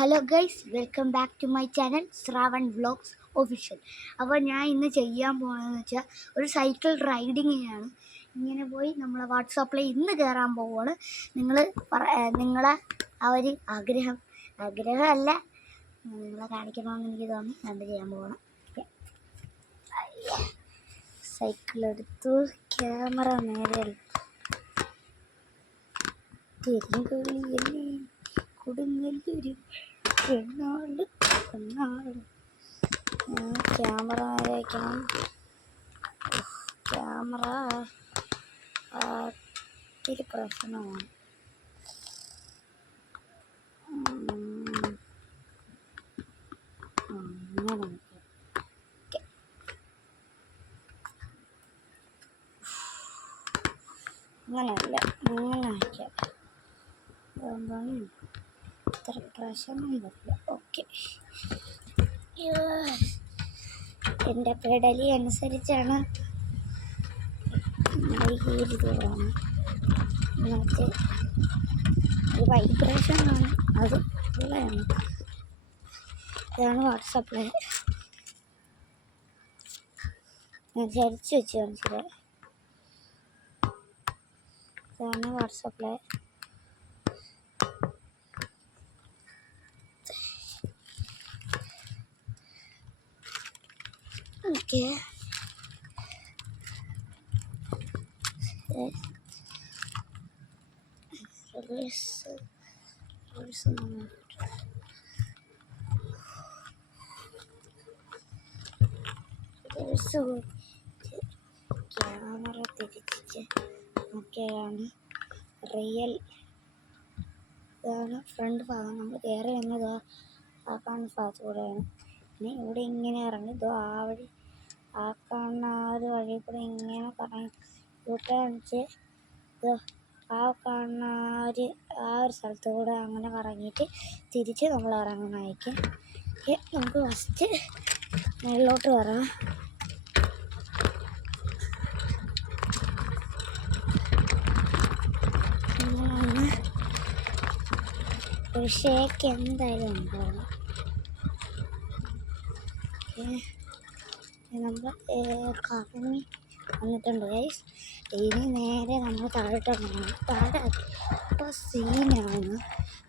Hello guys, welcome back to my channel Shravan vlogs official. അപ്പോൾ ഞാൻ ഇന്ന് ചെയ്യാൻ പോകുന്നതെന്ന് വെച്ചാൽ ഒരു സൈക്കിൾ റൈഡിങ്ങിനാണ്. ഇങ്ങനെ പോയി നമ്മളെ വാട്സാപ്പിൽ ഇന്ന് കയറാൻ പോവുകയാണ്. നിങ്ങളെ ആ ഒരു ആഗ്രഹമല്ല, നിങ്ങളെ കാണിക്കണമെന്ന് എനിക്ക് തോന്നി അത് ചെയ്യാൻ പോകണം. സൈക്കിൾ എടുത്തു, ക്യാമറ നേരെ തിരികളിയല്ലേ കൊടുങ്ങല്ലൊരു പെണ്ണാള് ക്യാമറ വയ്ക്കണം. ക്യാമറ ഇത്തിരി പ്രശ്നമാണ്. അങ്ങനെയല്ല, അങ്ങനെ വയ്ക്കാം. അതുകൊണ്ടാണ് ഇത്ര പ്രശ്നമില്ല. ഓക്കെ, എൻ്റെ പെടലി അനുസരിച്ചാണ് മറ്റേ ഒരു വൈബ്രേഷനാണ്, അത് ഉള്ളതാണ്. ഇതാണ് വാട്സാപ്പിലെ ഞാൻ ചരിച്ച് വെച്ച് കാണിച്ചത്. ഇതാണ് വാട്സാപ്പിലെ ഓക്കെ. ക്യാമറ തിരിച്ച് നോക്കിയാണ് റിയൽ. ഇതാണ് ഫ്രണ്ട് ഭാഗം. നമ്മൾ കയറി വന്നത് ആ കാണുന്ന ഭാഗത്തൂടെയാണ്. പിന്നെ ഇവിടെ ഇങ്ങനെ ഇറങ്ങി ആ വഴി, ആ കാണുന്ന ആ ഒരു വഴി കൂടെ ഇങ്ങനെ പറഞ്ഞു ഇവിടെ കാണിച്ച് ആ കാണുന്ന ആ ഒരു സ്ഥലത്തു കൂടെ അങ്ങനെ കറങ്ങിയിട്ട് തിരിച്ച് നമ്മൾ ഇറങ്ങണമായിരിക്കും. നമുക്ക് ഫസ്റ്റ് മേളിലോട്ട് കയറാം. അങ്ങനെയാണ് ഒരു ഷേക്ക് എന്തായാലും ഉണ്ടാവും. നമ്മൾ കറങ്ങി വന്നിട്ടുണ്ട് ഗൈസ്. ഇനി നേരെ നമ്മൾ താഴോട്ടാണ്. താഴെ ഇപ്പോൾ സീനാണ്.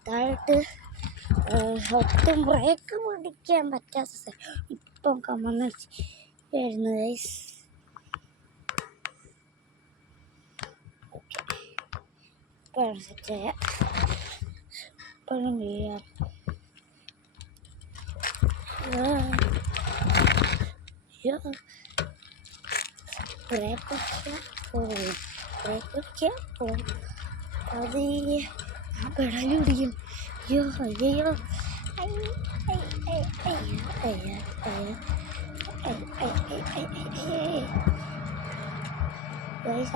താഴോട്ട് ഒട്ടും ബ്രേക്ക് പിടിക്കാൻ പറ്റാത്ത ഇപ്പം കമ്മന്ന് വരുന്നു ഗൈസ്. ഓക്കെ, ഇപ്പോഴാണ് സെറ്റ് ചെയ്യാം. ഇപ്പോഴും വീഴാം. ബ്രേക്ക് പിടിക്കാൻ പോകും. അത് ആ പെടലി പിടിക്കും. അയ്യോ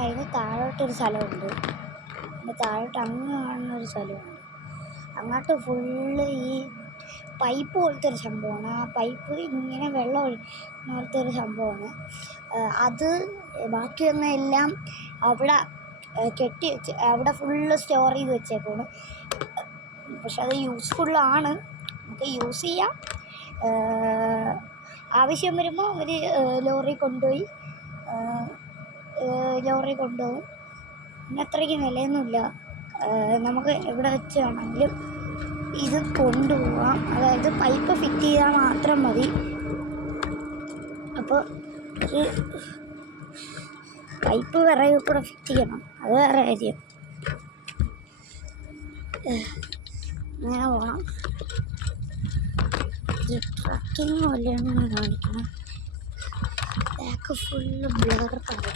അതിന് താഴോട്ടൊരു സ്ഥലമുണ്ട്. താഴോട്ട് അങ്ങ് കാണുന്നൊരു സ്ഥലമുണ്ട്. അങ്ങോട്ട് ഫുള്ള് ഈ പൈപ്പ് പോലത്തെ ഒരു സംഭവമാണ്. ആ പൈപ്പ് ഇങ്ങനെ വെള്ളം പോലത്തെ ഒരു സംഭവമാണ്. അത് ബാക്കി വന്ന എല്ലാം അവിടെ കെട്ടി വെച്ച് അവിടെ ഫുള്ള് സ്റ്റോർ ചെയ്ത് വെച്ചേക്കാണ്. പക്ഷെ അത് യൂസ്ഫുള്ളാണ്, നമുക്ക് യൂസ് ചെയ്യാം. ആവശ്യം വരുമ്പോൾ അവർ ലോറി കൊണ്ടുപോകും. പിന്നെ അത്രയ്ക്ക് വിലയൊന്നുമില്ല. നമുക്ക് എവിടെ വെച്ച് വേണമെങ്കിലും ഇത് കൊണ്ടുപോകാം. അതായത് പൈപ്പ് ഫിറ്റ് ചെയ്താൽ മാത്രം മതി. അപ്പോൾ ഒരു പൈപ്പ് വിറക് കൂടെ ഫിറ്റ് ചെയ്യണം, അത് വേറെ കാര്യം. അങ്ങനെ പോകണം. ഇത് ട്രക്കിങ് പോലെയാണ് കാണിക്കണം. ബാക്ക് ഫുള്ള് ബ്ലറാണ്.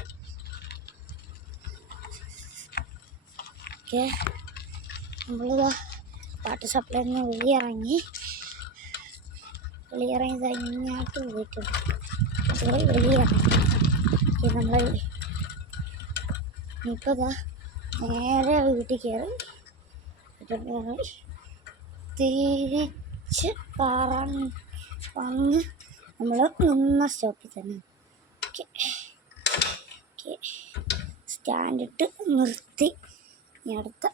ഓക്കെ, നമ്മളിതാ വാട്ടർ സപ്ലൈ നിന്ന് വെളിയിറങ്ങി കഴിഞ്ഞാട്ട് പോയിട്ടുണ്ട്. വെളിയിറങ്ങി നമ്മൾ ഇപ്പോൾ ഇതാ നേരെ വീട്ടിൽ കയറി തിരിച്ച് വന്ന് നമ്മൾ നിന്ന സ്റ്റോപ്പിൽ തന്നെ സ്റ്റാൻഡിട്ട് നിർത്തി. അടുത്ത